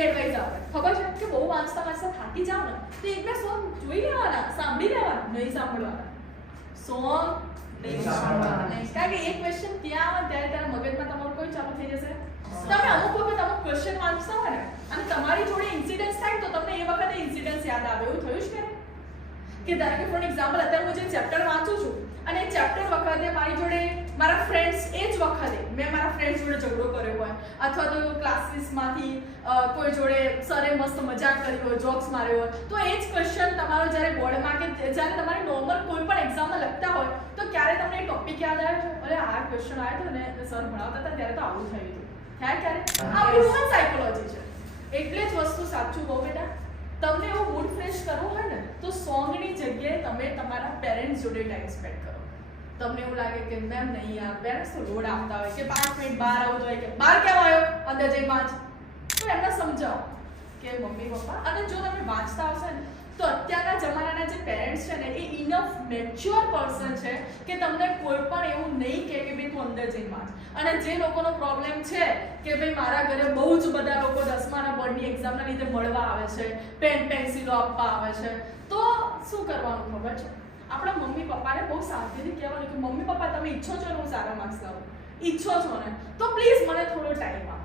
પહેલી એડવાઇસ આપે ખબર છે કે બહુ વાંચતા વાંચતા થાકી જાવ ને તો એક બે સોંગ જોઈ લેવાના, સાંભળી લેવાના, નહીં સાંભળવાના સોંગ, નહીં સાંભળવાના. કારણ કે એક ક્વેશ્ચન ત્યાં આવે ત્યારે તારા મગજમાં તમારું કોઈ ચાલુ થઈ જશે. તમે અમુક વખત અમુક ક્વેશ્ચન વાંચતા હોય ને અને તમારી જોડે ઇન્સિડન્સ થાય તો તમને એ વખતે ઇન્સિડન્સ યાદ આવે. એવું થયું છે કે ધારો કે ફોર એક્ઝામ્પલ અત્યારે હું જે ચેપ્ટર વાંચું છું અને એ ચેપ્ટર વખતે મારી જોડે મારા ફ્રેન્ડ્સ એ જ વખતે મેં મારા ફ્રેન્ડ્સ જોડે ઝઘડો કર્યો હોય અથવા તો ક્લાસીસમાંથી કોઈ જોડે સરે મસ્ત મજાક કરી હોય, જોક્સ માર્યો હોય, તો એ જ ક્વેશ્ચન તમારો જ્યારે બોર્ડમાં કે જ્યારે તમારી નોર્મલ કોઈ પણ એક્ઝામમાં લખતા હોય તો ક્યારે તમને એ ટોપિક યાદ આવે છે, અરે આ ક્વેશ્ચન આવ્યો હતો ને સર ભણાવતા હતા ત્યારે તો આવું થયું હતું. ક્યારે આ હ્યુમન સાયકોલોજી છે. એટલે જ વસ્તુ સાચું કહું બેટા, તમને એવું મૂડ ફ્રેશ કરવું હોય ને તો સોંગની જગ્યાએ તમે તમારા પેરેન્ટ્સ જોડે ટાઈમ સ્પેન્ડ કરો. તમને એવું લાગે કે મેમ નહીં યાર, પેરેન્ટ્સ તો લોડ આપતા હોય કે 5 મિનિટ બહાર આવું હોય કે બહાર કેમ આવ્યો, અંદર જઈ વાંચ, તો એમને સમજાવો કે મમ્મી પપ્પા. અને જો તમે વાંચતા હશો ને તો અત્યારના જમાનાના જે પેરેન્ટ્સ છે ને એ ઇનફ મેચ્યોર પર્સન છે કે તમને કોઈ પણ એવું નહીં કહે કે ભાઈ તું અંદર જઈને વાંચ. અને જે લોકોનો પ્રોબ્લેમ છે કે ભાઈ મારા ઘરે બહુ જ બધા લોકો 10માના બોર્ડની એક્ઝામના લીધે મળવા આવે છે, પેન પેન્સિલો આપવા આવે છે, તો શું કરવાનું ખબર છે? આપણા મમ્મી પપ્પાને બહુ શાંતિથી કહેવાનું કે મમ્મી પપ્પા તમે ઈચ્છો છો ને હું સારા માર્ક્સ લાવું, ઈચ્છો છો ને તો પ્લીઝ મને થોડો ટાઈમ આપો.